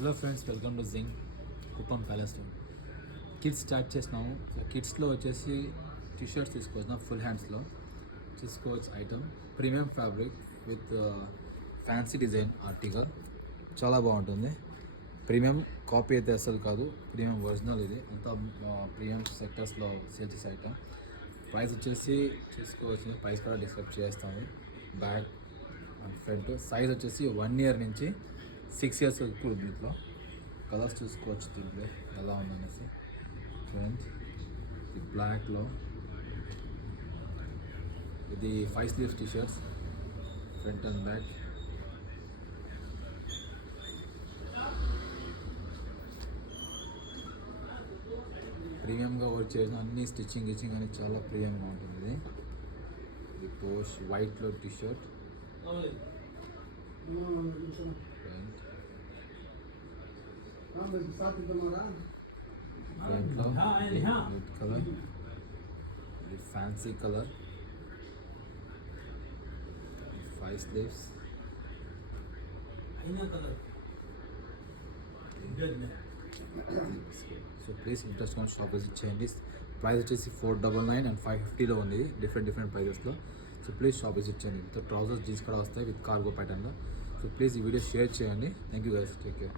Hello friends, welcome to జింగ్ Kuppam palace store. Kids start చేసినాము. So కిడ్స్లో వచ్చేసి టీషర్ట్స్ తీసుకోవచ్చు, ఫుల్ హ్యాండ్స్లో తీసుకోవచ్చు. Item premium fabric with fancy design article, చాలా బాగుంటుంది. ప్రీమియం కాపీ అయితే అసలు కాదు, ప్రీమియం ఒరిజినల్. ఇది అంతా ప్రీమియం సెక్టర్స్లో సేల్ చేసే ఐటమ్. ప్రైస్ వచ్చేసి చూసుకోవచ్చు, ప్రైస్ కూడా డిస్క్రైబ్ చేస్తాము. బ్యాక్ అండ్ ఫ్రంట్ సైజ్ వచ్చేసి 1 year నుంచి 6 years వరకు ఉంది. దీంట్లో కలర్స్ చూసుకోవచ్చు, దీంట్లో ఎలా ఉందనేసి. చూడండి, ఇది బ్లాక్లో, ఇది 5 sleeves t-shirts, front and back. ప్రీమియంగా వర్క్ చేసిన అన్ని స్టిచ్చింగ్ అని చాలా ప్రీమియంగా ఉంటుంది. ఇది పోష్ వైట్లో టీషర్ట్, ఫ్రంట్లో రెడ్ కలర్, ఇది fancy colour, 5 sleeves. So please interest కానీ షాప్ విజిట్ చేయండి. ప్రైస్ వచ్చేసి 499 and 550లో ఉంది, డిఫరెంట్ ప్రైజెస్లో. సో ప్లీజ్ షాప్ విజిట్ చేయండి. ఇంత ట్రౌజర్స్ జీన్స్ కూడా వస్తాయి విత్ కార్గో ప్యాటర్న్లో. సో ప్లీజ్ ఈ వీడియో షేర్ చేయండి. Thank you guys, take care.